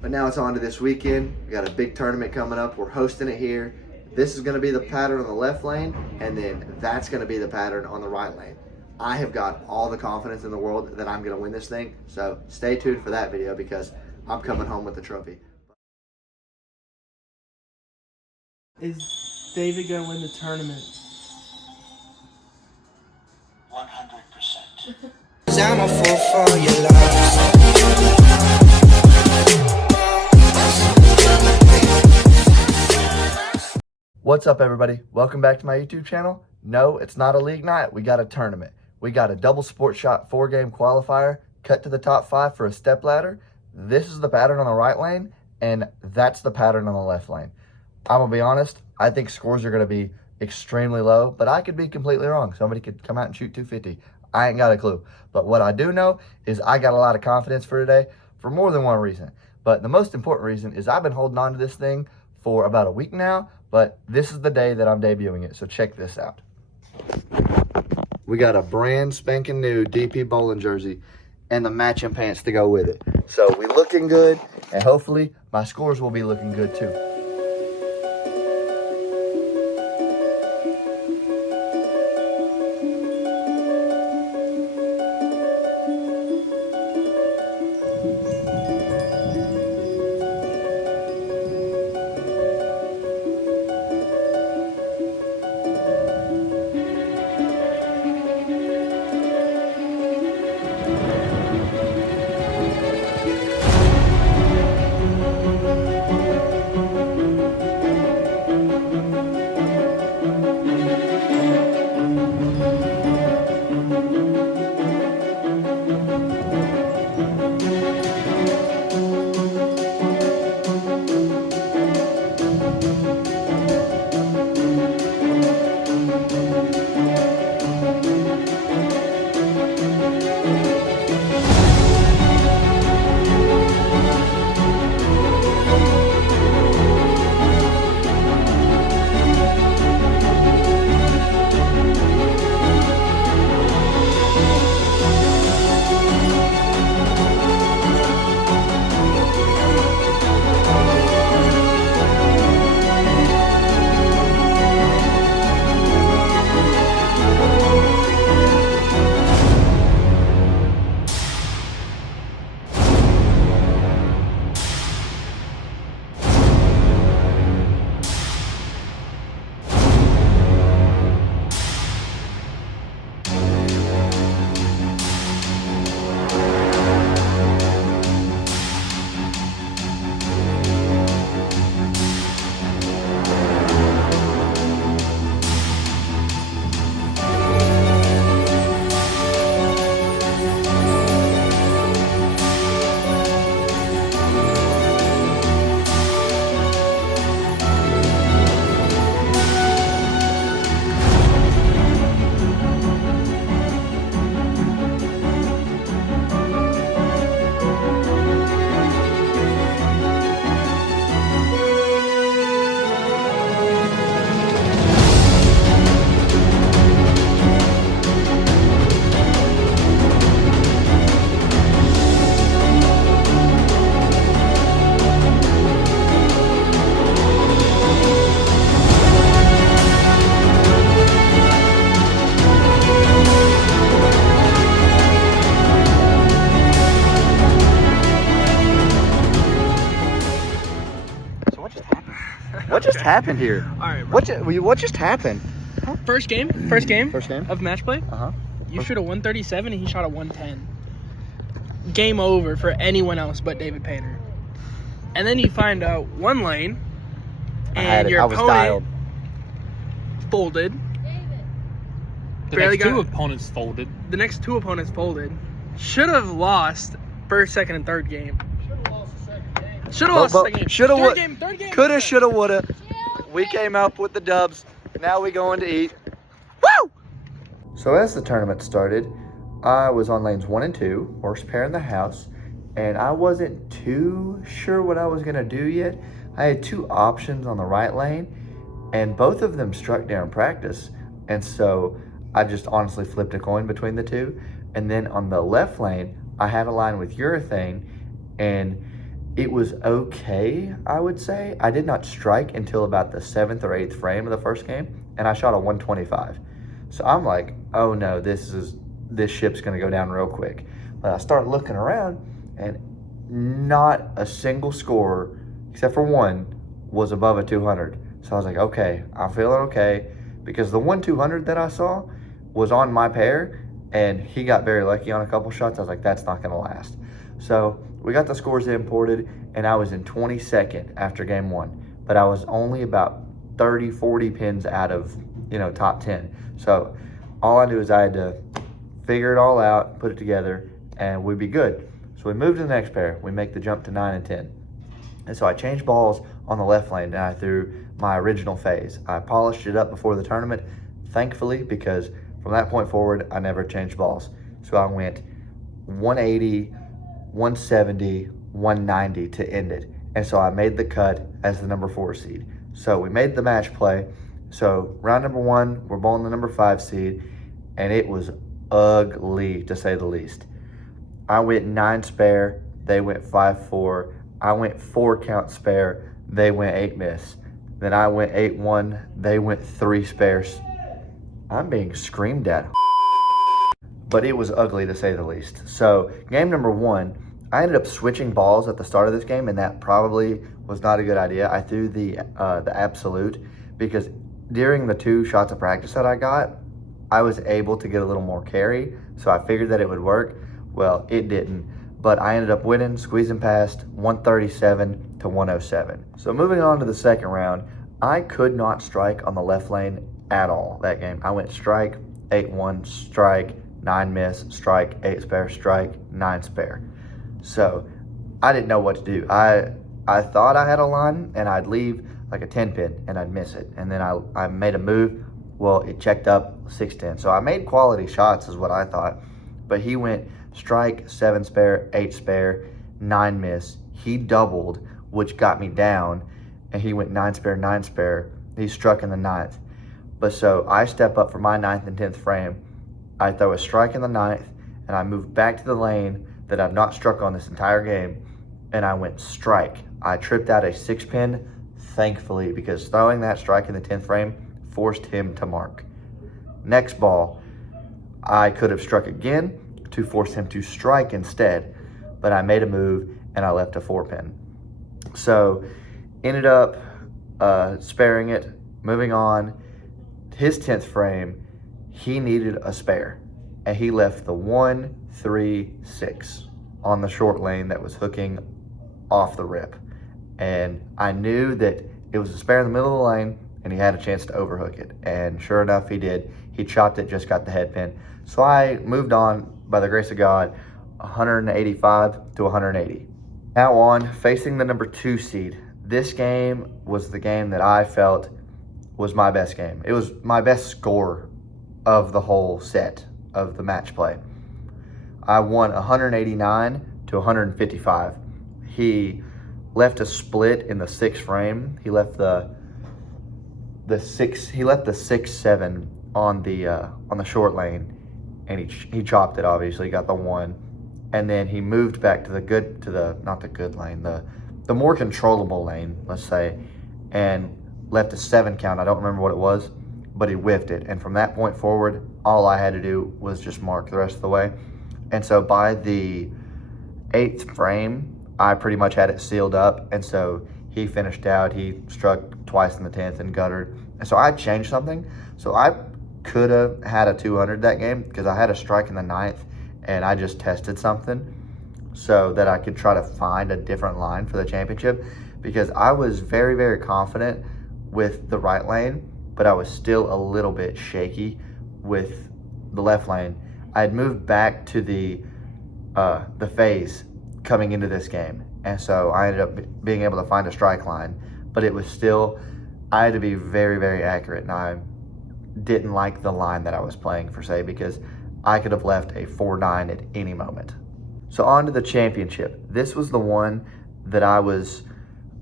But now it's on to this weekend. We got a big tournament coming up. We're hosting it here. This is going to be the pattern on the left lane, and then that's going to be the pattern on the right lane. I have got all the confidence in the world that I'm going to win this thing. So stay tuned for that video because I'm coming home with the trophy. Is David going to win the tournament? 100%. I'm a fool for your love. What's up, everybody? Welcome back to my YouTube channel. No, it's not a league night. We got a tournament. We got a double sport shot 4-game qualifier, cut to the top 5 for a step ladder. This is the pattern on the right lane, and that's the pattern on the left lane. I'm gonna be honest, I think scores are gonna be extremely low, but I could be completely wrong. Somebody could come out and shoot 250. I ain't got a clue. But what I do know is I got a lot of confidence for today for more than one reason. But the most important reason is I've been holding on to this thing for about a week now, but this is the day that I'm debuting it, so check this out. We got a brand spanking new DP bowling jersey and the matching pants to go with it. So we looking good, and hopefully my scores will be looking good too. What just happened here? All right, bro. What just happened? First game First game? of match play. Uh-huh. You shot a 137 and he shot a 110. Game over for anyone else but David Painter. And then you find out one lane, and your I was opponent dialed. folded. The Barely next two got- opponents folded. The next two opponents folded. Should have lost first, second, and third game. Should have lost the second game. Shoulda, Third game. coulda, shoulda, woulda. We came up with the dubs. Now we going to eat. Woo! So as the tournament started, I was on lanes 1 and 2, worst pair in the house, and I wasn't too sure what I was gonna do yet. I had two options on the right lane, and both of them struck down practice, and so I just honestly flipped a coin between the two. And then on the left lane, I had a line with urethane, and It was okay, I would say. I did not strike until about the 7th or 8th frame of the first game, and I shot a 125. So I'm like, oh no, this ship's gonna go down real quick. But I start looking around, and not a single score, except for one, was above a 200. So I was like, okay, I'm feeling okay, because the 1-200 that I saw was on my pair, and he got very lucky on a couple shots. I was like, that's not gonna last. So we got the scores imported, and I was in 22nd after game one, but I was only about 30, 40 pins out of, top 10. So all I knew is I had to figure it all out, put it together, and we'd be good. So we moved to the next pair. We make the jump to 9 and 10. And so I changed balls on the left lane, and I threw my original phase. I polished it up before the tournament, thankfully, because from that point forward, I never changed balls. So I went 180, 170, 190 to end it. And so I made the cut as the number 4 seed. So we made the match play. So round number 1, we're bowling the number 5 seed, and it was ugly to say the least. I went 9 spare, they went 5-4. I went 4 count spare, they went 8 miss. Then I went 8-1, they went 3 spares. I'm being screamed at. But it was ugly to say the least. So game number 1, I ended up switching balls at the start of this game, and that probably was not a good idea. I threw the absolute, because during the 2 shots of practice that I got, I was able to get a little more carry, so I figured that it would work. Well, it didn't, but I ended up winning, squeezing past 137 to 107. So moving on to the second round, I could not strike on the left lane at all that game. I went strike, 8-1, strike, 9 miss, strike, 8 spare, strike, 9 spare. So I didn't know what to do. I thought I had a line, and I'd leave like a 10 pin and I'd miss it. And then I made a move. Well, it checked up 6-10. So I made quality shots is what I thought. But he went strike, 7 spare, 8 spare, 9 miss. He doubled, which got me down, and he went 9 spare, 9 spare. He struck in the 9th. But so I step up for my 9th and 10th frame. I throw a strike in the 9th, and I move back to the lane that I've not struck on this entire game, and I went strike. I tripped out a 6 pin, thankfully, because throwing that strike in the 10th frame forced him to mark. Next ball, I could have struck again to force him to strike instead, but I made a move and I left a 4 pin. So ended up sparing it, moving on. His 10th frame, he needed a spare, and he left the 1, 3, 6 on the short lane that was hooking off the rip. And I knew that it was a spare in the middle of the lane, and he had a chance to overhook it. And sure enough, he did. He chopped it, just got the head pin. So I moved on, by the grace of God, 185 to 180. Now on, facing the number 2 seed. This game was the game that I felt was my best game. It was my best score of the whole set of the match play. I won 189 to 155. He left a split in the 6th frame. He left the 6-7 on the short lane, and he chopped it. Obviously, got the 1, and then he moved back to the more controllable lane, let's say, and left a 7 count. I don't remember what it was, but he whiffed it. And from that point forward, all I had to do was just mark the rest of the way. And so by the 8th frame, I pretty much had it sealed up. And so he finished out. He struck twice in the 10th and guttered. And so I changed something. So I could have had a 200 that game, because I had a strike in the 9th, and I just tested something so that I could try to find a different line for the championship, because I was very, very confident with the right lane, but I was still a little bit shaky with the left lane. I had moved back to the phase coming into this game, and so I ended up being able to find a strike line, but it was still, I had to be very, very accurate, and I didn't like the line that I was playing, for say, because I could have left a 4-9 at any moment. So on to the championship. This was the one that I was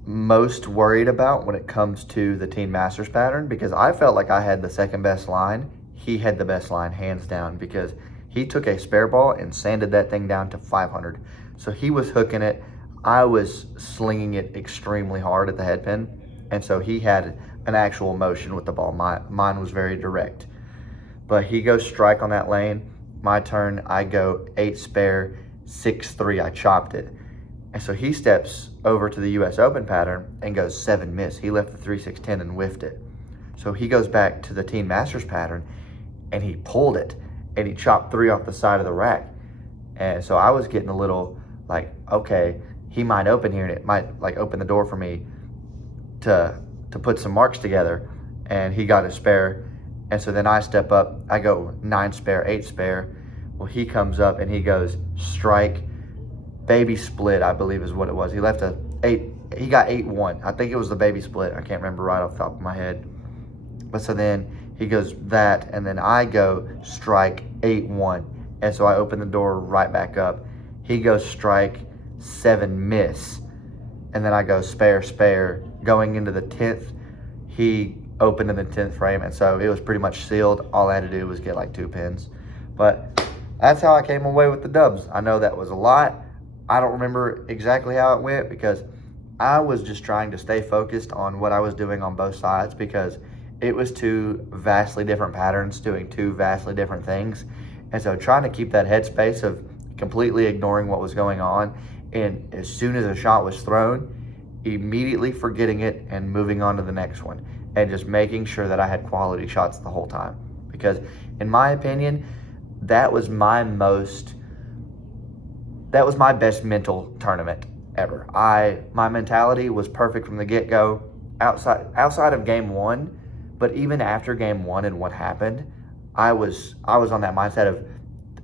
most worried about when it comes to the Teen Masters pattern, because I felt like I had the second best line. He had the best line, hands down, because he took a spare ball and sanded that thing down to 500. So he was hooking it. I was slinging it extremely hard at the head pin, and so he had an actual motion with the ball. Mine was very direct. But he goes strike on that lane. My turn, I go 8 spare, 6-3, I chopped it. And so he steps over to the US Open pattern and goes 7 miss. He left the 3-6-10 and whiffed it. So he goes back to the Teen Masters pattern and he pulled it and he chopped 3 off the side of the rack. And so I was getting a little like, okay, he might open here and it might like open the door for me to put some marks together. And he got a spare. And so then I step up, I go 9 spare, 8 spare. Well, he comes up and he goes strike, baby split, I believe is what it was. He left a 8, he got 8-1. I think it was the baby split. I can't remember right off the top of my head. But so then he goes that, and then I go strike 8-1. And so I open the door right back up. He goes strike 7 miss. And then I go spare, spare. Going into the 10th, he opened in the 10th frame, and so it was pretty much sealed. All I had to do was get like 2 pins. But that's how I came away with the dubs. I know that was a lot. I don't remember exactly how it went because I was just trying to stay focused on what I was doing on both sides because it was 2 vastly different patterns doing 2 vastly different things. And so trying to keep that headspace of completely ignoring what was going on, and as soon as a shot was thrown, immediately forgetting it and moving on to the next one, and just making sure that I had quality shots the whole time. Because in my opinion, that was my best mental tournament ever. My mentality was perfect from the get-go, outside of game 1, but even after game 1 and what happened, I was on that mindset of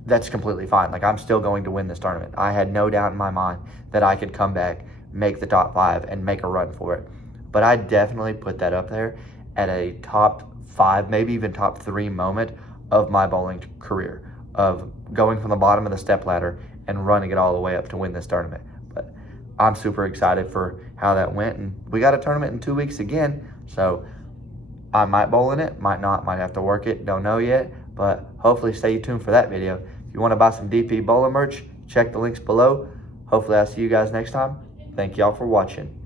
that's completely fine. Like, I'm still going to win this tournament. I had no doubt in my mind that I could come back, make the top 5, and make a run for it. But I definitely put that up there at a top 5, maybe even top 3 moment of my bowling career, of going from the bottom of the step ladder and running it all the way up to win this tournament. But I'm super excited for how that went, and we got a tournament in 2 weeks again, so I might bowl in it, might not, might have to work it, don't know yet, but hopefully stay tuned for that video. If you want to buy some DP bowling merch, check the links below. Hopefully I'll see you guys next time. Thank y'all for watching.